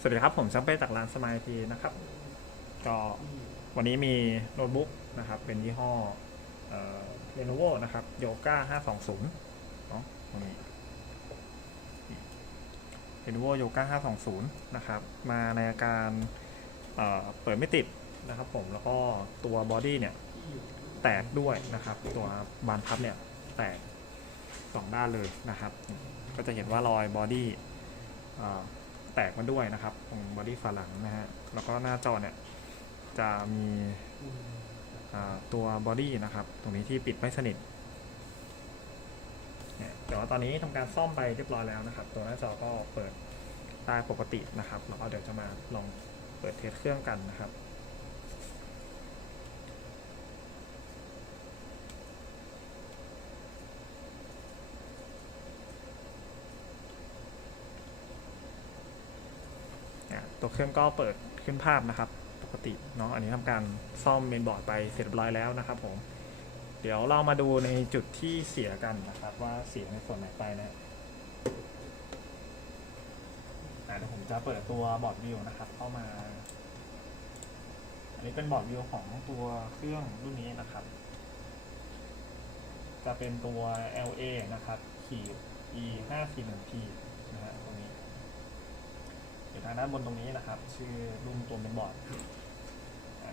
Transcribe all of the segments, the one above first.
สวัสดีครับ ผมช่างเป้จากร้านสมายทีนะครับ ก็วันนี้มีโน้ตบุ๊กนะครับ เป็นยี่ห้อเอ่อ Lenovo นะครับ Yoga 520เนาะตรงนี้ Lenovo Yoga 520นะครับ มาในอาการเเปิดไม่ติดนะครับ ผมแล้วก็ตัวบอดี้เนี่ย แตกด้วยนะครับ ตัวบานพับเนี่ย แตกสองด้านเลยนะครับ ก็จะเห็นว่ารอยบอดี้อ่อ แตกมาด้วยนะครับตรงบอดี้ฝาหลังนะฮะแล้วก็หน้าจอเนี่ยจะมีตัวบอดี้นะครับ ตรงนี้ที่ปิดไม่สนิทเนี่ยแต่ว่าตอนนี้ทำการซ่อมไปเรียบร้อยแล้วนะครับ ตัวหน้าจอก็เปิดได้ปกตินะครับแล้วก็เดี๋ยวจะมาลองเปิดเทสเครื่องกันนะครับ ตัวเครื่องก็เปิดขึ้นภาพนะครับ ปกติเนาะอันนี้ทำการซ่อมเมนบอร์ดไปเสร็จเรียบร้อยแล้วนะครับผม เดี๋ยวเรามาดูในจุดที่เสียกันนะครับ ว่าเสียในส่วนไหนไปนะอะเดี๋ยวผมจะเปิดตัวบอร์ดวิวนะครับ เข้ามา อันนี้เป็นบอร์ดวิวของตัวเครื่องรุ่นนี้นะครับ จะเป็นตัว LA นะครับขีด E 5 4 1 P นะฮะตรงนี้ อยู่ทางด้านบนตรงนี้นะครับ ชื่อรุ่นตัวเป็นบอร์ดอ่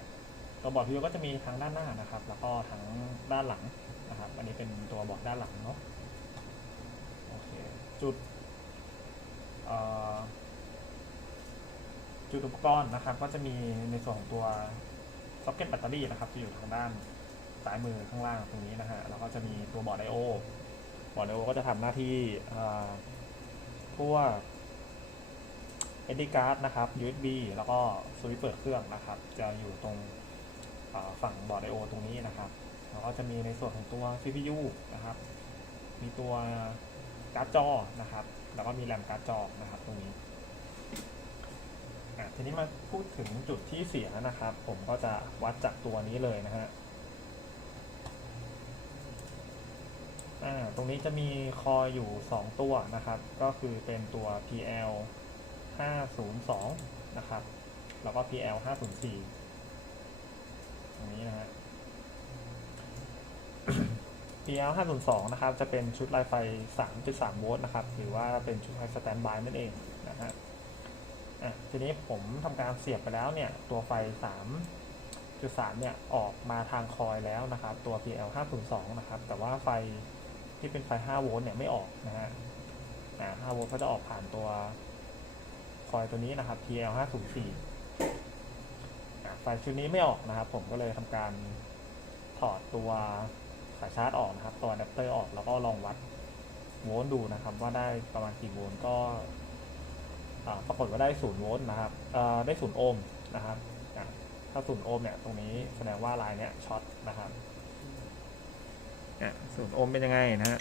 ตัวบอร์ดวิวก็จะมีทั้งด้านหน้านะครับ แล้วก็ทั้งด้านหลังนะครับ อันนี้เป็นตัวบอร์ดด้านหลังเนาะโอเคจุดจุดอุปกรณ์นะครับ ก็จะมีในส่วนของตัวซ็อกเก็ตแบตเตอรี่นะครับที่อยู่ทางด้านซ้ายมือข้างล่างตรงนี้นะฮะแล้วก็จะมีตัวบอร์ดไอโอบอร์ดไอโอก็จะทำหน้าที่พวก SD card นะครับ USB แล้วก็สวิตช์เปิดเครื่องนะครับ จะอยู่ตรงฝั่งบอร์ด I/O ตรงนี้นะครับ แล้วก็จะมีในส่วนของตัว CPU นะครับ มีตัวการ์ดจอนะครับ แล้วก็มีแรมการ์ดจอนะครับตรงนี้ทีนี้มาพูดถึงจุดที่เสียนะครับ ผมก็จะวัดจากตัวนี้เลยนะฮะตรงนี้จะมีคอยอยู่ 2 ตัวนะครับ ก็คือเป็นตัว PL 502 นะครับ แล้วก็ PL 504ตรงนี้นะฮะ PL 502 นะครับ จะเป็นชุดไลน์ไฟ 3.3 โวลต์นะครับ หรือว่าเป็นชุดไฟสแตนบายนั่นเองนะฮะอะทีนี้ผมทำการเสียบไปแล้วเนี่ย ตัวไฟ 3.3 เนี่ย ออกมาทางคอยแล้วนะครับ ตัว PL 502 นะครับ แต่ว่าไฟที่เป็นไฟ 5 โวลต์เนี่ยไม่ออกนะฮะ อ่า 5 โวลต์ก็จะออกผ่านตัว คอยตัวนี้นะครับ TL 5 0 4ไฟชุดนี้ไม่ออกนะครับ ผมก็เลยทำการถอดตัวสายชาร์จออกนะครับ ตัวอะแดปเตอร์ออกแล้วก็ลองวัดโวลต์ดูนะครับ ว่าได้ประมาณกี่โวลต์ก็ปรากฏว่าได้ศูนย์โวลต์นะครับได้ศูนย์โอห์มนะครับถ้าศูนย์โอห์มเนี่ยตรงนี้แสดงว่าลายเนี้ยช็อตนะครับศูนย์โอห์มเป็นยังไงนะฮะ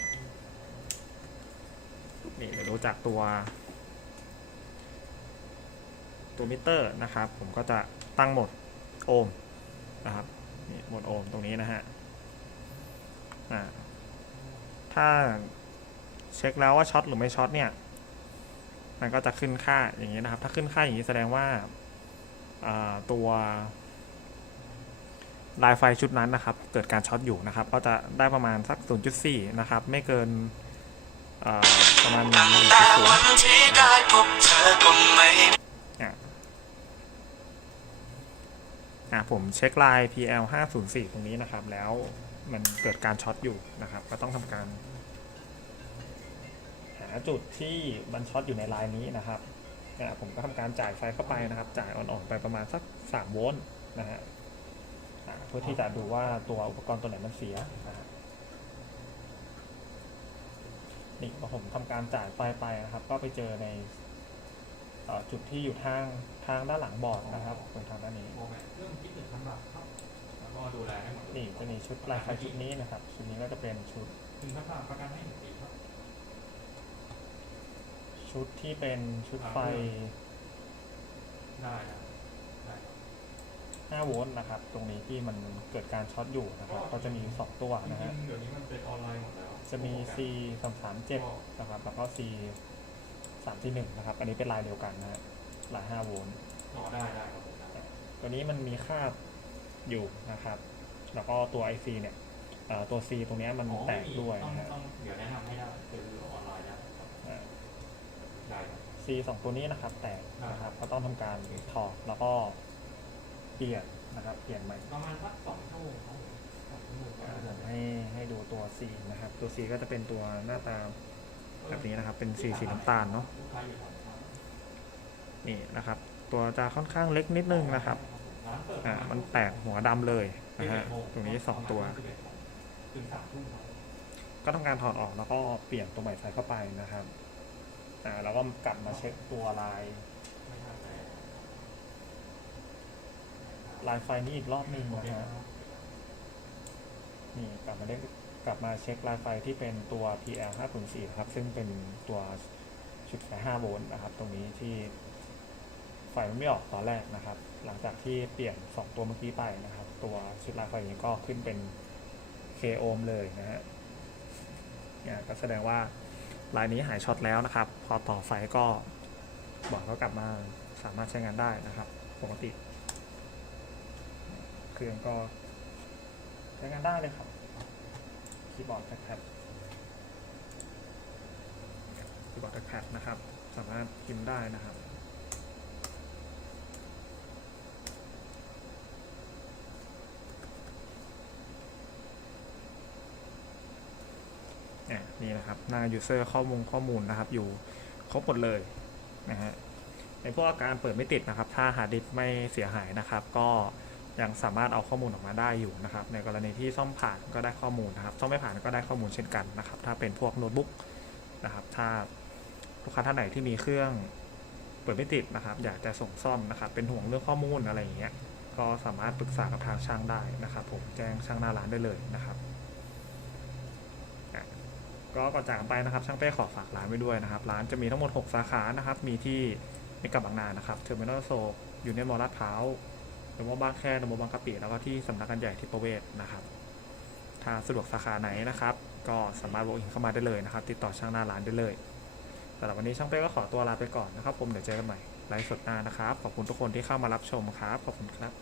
นี่เดี๋ยวดูจากตัว ตัวมิเตอร์นะครับ ผมก็จะตั้งโหมดโอห์มนะครับนี่โหมดโอห์มตรงนี้นะฮะถ้าเช็คแล้วว่าช็อตหรือไม่ช็อตเนี่ยมันก็จะขึ้นค่าอย่างนี้นะครับ ถ้าขึ้นค่าอย่างนี้แสดงว่าาตัวลายไฟชุดนั้นนะครับ เกิดการช็อตอยู่นะครับ ก็จะได้ประมาณสัก 0.4 นะครับ ไม่เกินประมาณ1.0 แต่วันที่ได้พบเธ อะผมเช็คไลน์ PL 504ตรงนี้นะครับ แล้วมันเกิดการช็อตอยู่นะครับ ก็ต้องทำการ หาจุดที่มันช็อตอยู่ในไลน์นี้นะครับอะผมก็ทำการจ่ายไฟเข้าไปนะครับ จ่ายอ่อนๆไปประมาณสัก 3 โวลต์นะฮะอะเพื่อที่จะดูว่าตัวอุปกรณ์ตัวไหนมันเสียนะฮะนี่พอผมทำการจ่ายไฟไปนะครับ ก็ไปเจอในอจุดที่อยู่ทางทางด้านหลังบอร์ดนะครับตรงทางด้านนี้ แล้วก็ดูแลให้หมดนี่จะมีชุดลายไฟชุดนี้นะครับ ชุดนี้ก็จะเป็นชุดหนึ่งพันบาทประกันให้หนึ่งปีครับ ชุดที่เป็นชุดไฟ ได้ครับได้ครับ5โวลต์นะครับ ตรงนี้ที่มันเกิดการช็อตอยู่นะครับ ก็จะมี 2 ตัวจนะริฮะงๆเดี๋ยวนี้มันเป็นออนไลน์หมดแล้ว จะมี C 3 3 7นะครับ แล้วก็ C 3 4 1นะครับ อันนี้เป็นลายเดียวกันนะฮะหลาย5โวลต์อ๋อได้ได้ครับผมได้ตัวนี้มันมีคาบ อยู่นะครับ แล้วก็ตัว IC เนี่ยเอ่อตัว C ตรงเนี้ยมันอ๋อแตกด้วยต้องนะฮะ ต้องเดี๋ยวแนะนำให้ได้คือออนไลน์ได้ครับอ่า ได้ครับ C สองตัวนี้นะครับ แตกนะครับ ก็ต้องทำการถอดแล้วก็เปลี่ยนนะครับ เปลี่ยนใหม่ ประมาณสักสองชั่วโมงครับผมสองชั่วโมงก็อ่าได้ผมให้ให้ดูตัว C นะครับ ตัว C ก็จะเป็นตัวหน้าตาแบบนี้นะครับ เป็นสีสีน้ำตาลเนาะ ลูกค้าอยู่แถวนั้นนี่นะครับ ตัวจะค่อนข้างเล็กนิดนึงนะครับร้านเปิด อ่ามันแตกหัวดำเลยนะฮะตรงนี้สองตัว ก็ทำการถอดออกแล้วก็เปลี่ยนตัวใหม่ใส่เข้าไปนะครับอ่าแล้วก็กลับมาเช็คตัวลายไม่ทันแต่ลายไฟนี้อีกรอบหนึ่งนะฮะนี่กลับมาได้กลับมาเช็คลายไฟที่เป็นตัว TL 504ครับ ซึ่งเป็นตัวชุดไฟ5โวลต์นะครับ ตรงนี้ที่ ฟมันไม่ออกตอนแรกนะครับ หลังจากที่เปลี่ยน 2 ตัวเมื่อกี้ไปนะครับ ตัวชุดลายไฟนี้ก็ขึ้นเป็น K โอห์มเลยนะฮะเนี่ยก็แสดงว่าลายนี้หายช็อตแล้วนะครับ พอต่อไฟก็บอกก็กลับมาสามารถใช้งานได้นะครับ ปกติ เครื่องก็ใช้งานได้เลยครับคีย์บอร์ดแท็บคีย์บอร์ดแท็บนะครับ สามารถพิมพ์ได้นะครับ เนี่นะครับหน้า user ข้อมูลข้อมูลนะครับ อยู่ครบหมดเลยนะฮะในพวกอาการเปิดไม่ติดนะครับ ถ้าหาดิสไม่เสียหายนะครับ ก็ยังสามารถเอาข้อมูลออกมาได้อยู่นะครับ ในกรณีที่ซ่อมผ่านก็ได้ข้อมูลนะครับ ซ่อมไม่ผ่านก็ได้ข้อมูลเช่นกันนะครับ ถ้าเป็นพวกโน้ตบุ๊กนะครับ ถ้าลูกค้าท่านไหนที่มีเครื่องเปิดไม่ติดนะครับ อยากจะส่งซ่อมนะครับ เป็นห่วงเรื่องข้อมูลอะไรอย่างเงี้ย ก็สามารถปรึกษากับทางช่างได้นะครับ ผมแจ้งช่างหน้าร้านได้เลยนะครับ ก็ก่อนจากกันไปนะครับ ช่างเป้ขอฝากร้านไว้ด้วยนะครับ ร้านจะมีทั้งหมด 6 สาขานะครับ มีที่เมกะบางนานะครับเทอร์มินอลโซอยู่ในมอลลาดพร้าวหรือว่าบางแคหรือว่าบางกะปิแล้วก็ที่สำนักงานใหญ่ที่ประเวศนะครับ ถ้าสะดวกสาขาไหนนะครับ ก็สามารถ walk in เข้ามาได้เลยนะครับ ติดต่อช่างหน้าร้านได้เลยสำหรับวันนี้ช่างเป้ก็ขอตัวลาไปก่อนนะครับ ผมเดี๋ยวเจอกันใหม่ไลฟ์สดหน้านะครับ ขอบคุณทุกคนที่เข้ามารับชมครับ ขอบคุณครับ